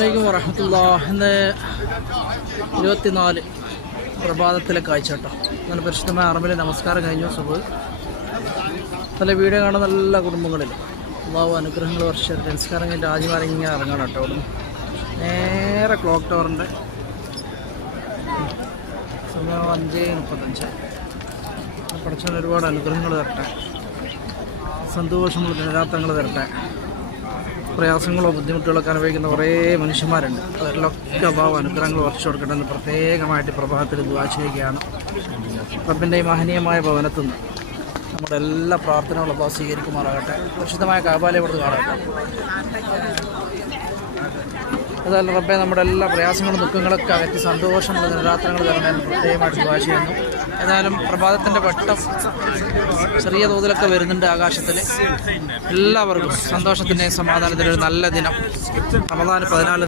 അസ്സലാമു വറഹ്മത്തുള്ളാഹി. ഇന്ന് 24 പ്രഭാതത്തിലെ കാഴ്ച കേട്ടോ. നല്ല പരിശുദ്ധമായ അറബിലെ നമസ്കാരം കഴിഞ്ഞു. സുബഹ് നല്ല വീഡിയോ കാണുന്ന എല്ലാ കുടുംബങ്ങളിലും അള്ളാഹു അനുഗ്രഹങ്ങൾ വർഷം നമസ്കാരം കഴിഞ്ഞ് രാജ്യമാരിങ്ങനെ ഇറങ്ങണം കേട്ടോ. അവിടുന്ന് നേരെ ക്ലോക്ക് ടവറിൻ്റെ സമയം 5:35. പഠിച്ചാൽ ഒരുപാട് അനുഗ്രഹങ്ങൾ തരട്ടെ, സന്തോഷമുള്ള ദിനരാത്രങ്ങൾ തരട്ടെ. പ്രയാസങ്ങളോ ബുദ്ധിമുട്ടുകളൊക്കെ അനുഭവിക്കുന്ന കുറേ മനുഷ്യന്മാരുണ്ട്. അവരിലൊക്കെ അള്ളാഹു അനുഗ്രഹങ്ങൾ വർഷം കൊടുക്കട്ടെ എന്ന് പ്രത്യേകമായിട്ട് പ്രഭാതത്തിൽ ദുആ ചെയ്യുകയാണ്. റബ്ബിൻ്റെ ഈ മഹനീയമായ ഭവനത്തിൽ നിന്ന് നമ്മുടെ എല്ലാ പ്രാർത്ഥനകളും അള്ളാഹു സ്വീകരിക്കുമാറാകട്ടെ. പരിശുദ്ധമായ കഅബയിലെ ഇവിടുന്ന് കാണാട്ടെ. അതുപോലെ റബ്ബെ നമ്മുടെ എല്ലാ പ്രയാസങ്ങളും ദുഃഖങ്ങളൊക്കെ അകറ്റി സന്തോഷമുള്ള ദിനരാത്രങ്ങൾ തരണമെന്ന് പ്രത്യേകമായിട്ട് ദുആ ചെയ്യുന്നു. ഏതായാലും പ്രഭാതത്തിൻ്റെ വട്ടം ചെറിയ തോതിലൊക്കെ വരുന്നുണ്ട് ആകാശത്തിൽ. എല്ലാവർക്കും സന്തോഷത്തിൻ്റെയും സമാധാനത്തിൻ്റെ ഒരു നല്ല ദിനം. റമദാൻ 14